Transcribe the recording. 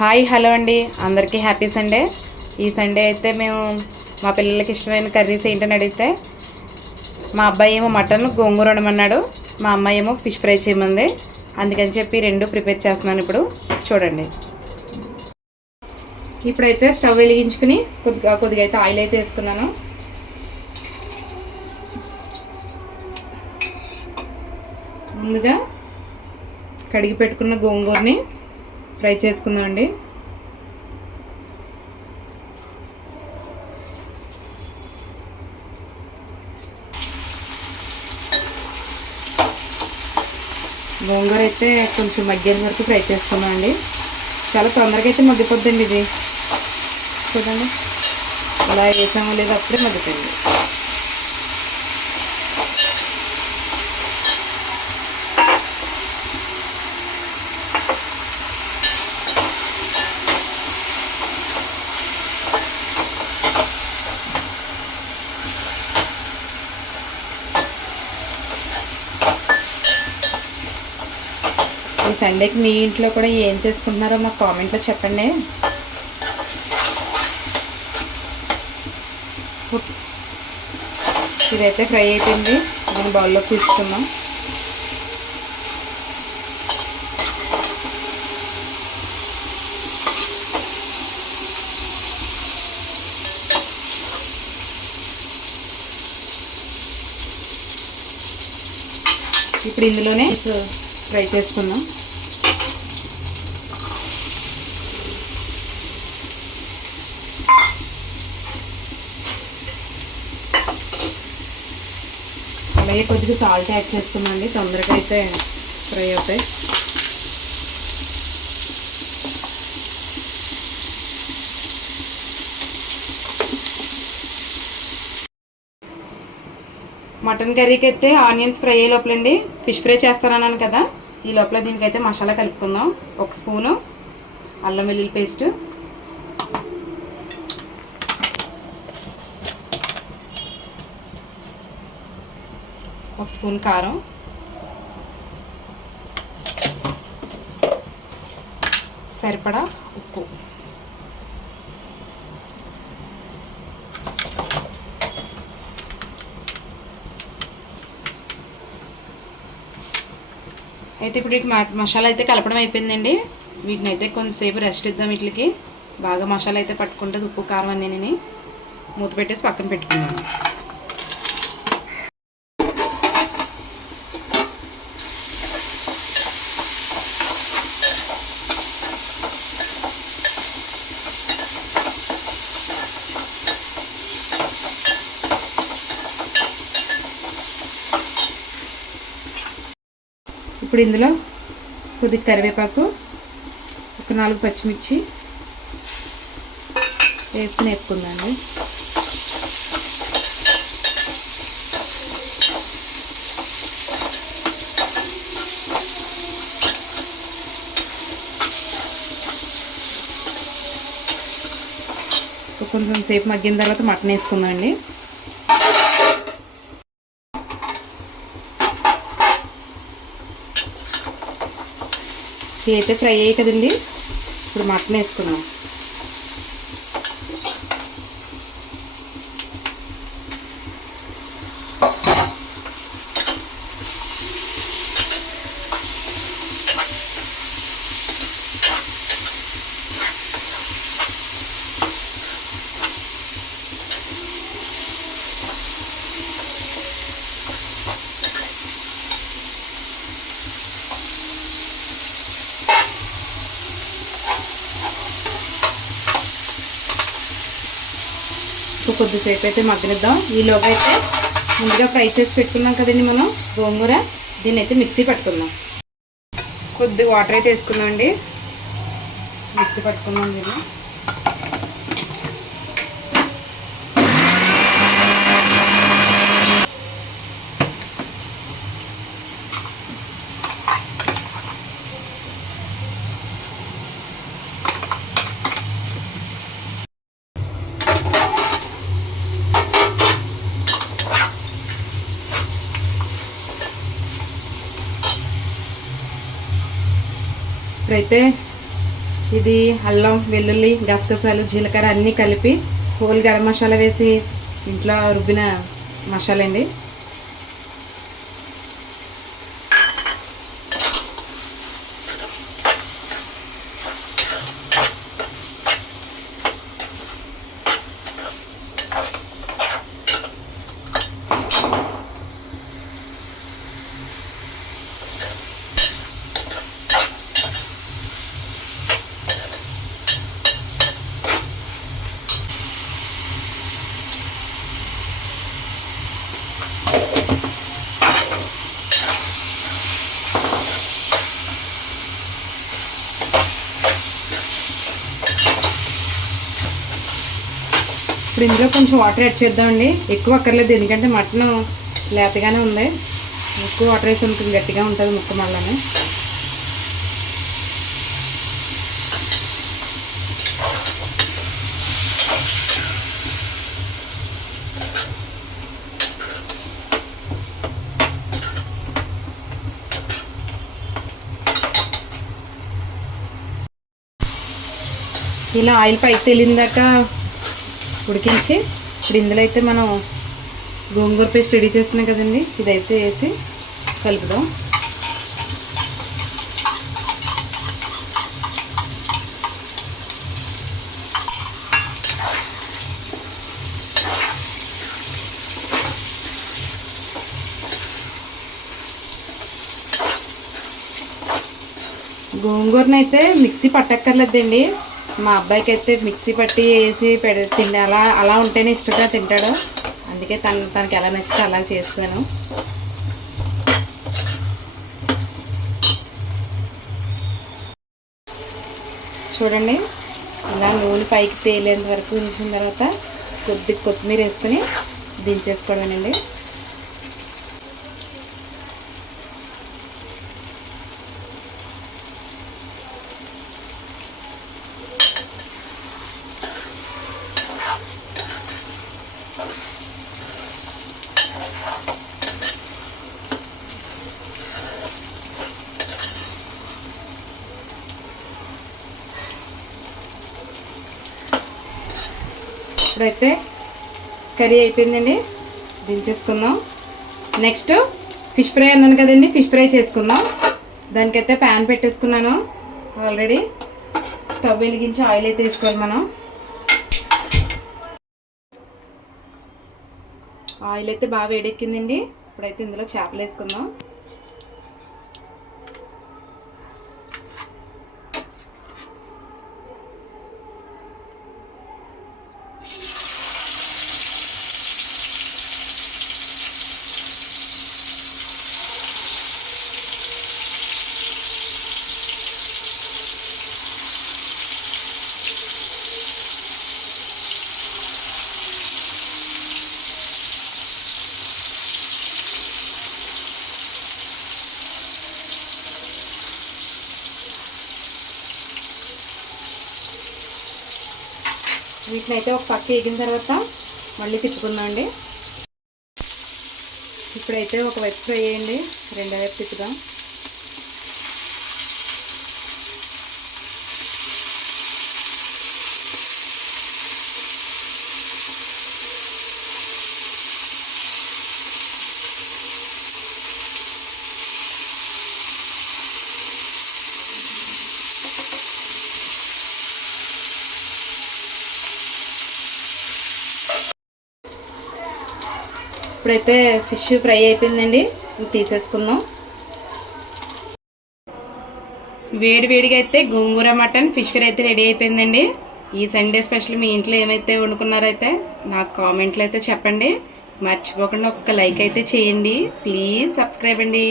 Hi hello అండి, అందరికీ happy Sunday. ఈ సండే అయితే మేము మా పిల్లలకి ఇష్టమైన కర్రీస్ ఏంటని అడిగితే మా అబ్బాయి ఏమో మటన్ గోంగూర వండమన్నాడు, మా అమ్మాయి ఏమో ఫిష్ ఫ్రై చేయమంది. అందుకని చెప్పి రెండు ప్రిపేర్ చేస్తున్నాను. ఇప్పుడు చూడండి. ఇప్పుడైతే స్టవ్ వెలిగించుకుని కొద్దిగా అయితే ఆయిల్ అయితే వేసుకున్నాను. ముందుగా కడిగి పెట్టుకున్న గోంగూరని ఫ్రై చేసుకుందామండి. గోంగూర అయితే కొంచెం మగ్గేంత వరకు ఫ్రై చేసుకున్నామండి. చాలా తొందరగా అయితే మగ్గిపోద్దండి ఇది. చూడండి, అలా వేసామో లేదో అప్పుడే మగ్గిపోయింది. ఈ సండేకి మీ ఇంట్లో కూడా ఏం చేసుకుంటున్నారో మాకు కామెంట్లో చెప్పండి. ఇదైతే ఫ్రై అయిపోయింది. నేను బౌల్లోకి తీసుకున్నాం. ఇప్పుడు ఇందులోనే ఫ్రై చేసుకుందాం. అలాగే కొద్దిగా సాల్ట్ యాడ్ చేసుకున్నాండి, తొందరగా అయితే ఫ్రై అవుతాయి. మటన్ కర్రీకి అయితే ఆనియన్స్ ఫ్రై అయ్యే లోపలండి ఫిష్ ఫ్రై చేస్తానన్నాను కదా, ఈ లోపల దీనికైతే మసాలా కలుపుకుందాం. 1 స్పూను అల్లం వెల్లుల్లి పేస్ట్, 1 స్పూన్ కారం, సరిపడా ఉప్పు. అయితే ఇప్పుడు మసాలా అయితే కలపడం అయిపోయిందండి. వీటిని అయితే కొంతసేపు రెస్ట్ ఇద్దాం. వీటికి బాగా మసాలా అయితే పట్టుకుంటుంది, ఉప్పు కారం అన్నీ. మూత పెట్టేసి పక్కన పెట్టుకుందాం. ఇప్పుడు ఇందులో కొద్దిగా కరివేపాకు, 4 పచ్చిమిర్చి వేసుకుని వేపుకుందండి. కొంచెం సేపు మగ్గిన తర్వాత మటన్ వేసుకుందామండి. ఇవి అయితే ఫ్రై అయ్యాయి కదండి, ఇప్పుడు మటన్ వేసుకున్నాం. కొద్దిసేపు అయితే మగ్గనిద్దాం. ఈలోగా అయితే ముందుగా ఫ్రై చేసి పెట్టుకున్నాం కదండి మనం గోంగూర, దీన్ని అయితే మిక్సీ పట్టుకుందాం. కొద్ది వాటర్ అయితే వేసుకున్నామండి, మిక్సీ పట్టుకున్నాం దీన్ని. ఇప్పుడైతే ఇది అల్లం వెల్లుల్లి గసగసాలు జీలకర్ర అన్నీ కలిపి హోల్ గరం మసాలా వేసి ఇంట్లో రుబ్బిన మసాలా అండి. ఇప్పుడు ఇందులో కొంచెం వాటర్ యాడ్ చేద్దామండి. ఎక్కువ అక్కర్లేదు, ఎందుకంటే మటన్ లేతగానే ఉంది. ఎక్కువ వాటర్ వేసి ఉంటుంది, గట్టిగా ఉంటుంది ముక్క మళ్ళీ. ఇలా ఆయిల్ పైకి తేలిందాక ఉడికించి ఇప్పుడు ఇందులో అయితే మనం గోంగూర పేస్ట్ రెడీ చేస్తున్నాం కదండి, ఇదైతే వేసి కలుపుదాం. గోంగూరను అయితే మిక్సీ పట్టక్కర్లేదండి. మా అబ్బాయికి అయితే మిక్సీ పట్టి వేసి తిండి అలా ఉంటేనే ఇష్టంగా తింటాడు. అందుకే తనకి ఎలా నచ్చితే అలా చేస్తాను. చూడండి, ఇలా నూనె పైకి తేలేంత వరకు ఉంచిన తర్వాత కొద్దిగా కొత్తిమీర వేసుకొని దించేసుకోవడమేనండి. ఇప్పుడైతే కర్రీ అయిపోయిందండి, దించేసుకుందాం. నెక్స్ట్ ఫిష్ ఫ్రై అన్నాను కదండి, ఫిష్ ఫ్రై చేసుకుందాం. దానికైతే ప్యాన్ పెట్టేసుకున్నాను ఆల్రెడీ. స్టవ్ వెలిగించి ఆయిల్ అయితే వేసుకోవాలి మనం. ఆయిల్ అయితే బాగా వేడెక్కిందండి. ఇప్పుడైతే ఇందులో చేపలు వేసుకుందాం. వీటిని అయితే ఒక పక్క వేగిన తర్వాత మళ్ళీ తిప్పుకుందామండి. ఇప్పుడైతే ఒక వైపు ఫ్రై చేయండి, రెండో వైపు తిప్పుదాం. ఇప్పుడైతే ఫిష్ ఫ్రై అయిపోయిందండి, తీసేసుకుందాం. వేడిగా అయితే గోంగూర మటన్ ఫిష్ ఫ్రై అయితే రెడీ అయిపోయిందండి. ఈ సండే స్పెషల్ మీ ఇంట్లో ఏమైతే వండుకున్నారైతే నాకు కామెంట్లో అయితే చెప్పండి. మర్చిపోకుండా ఒక్క లైక్ అయితే చేయండి. ప్లీజ్ సబ్స్క్రైబ్ అండి.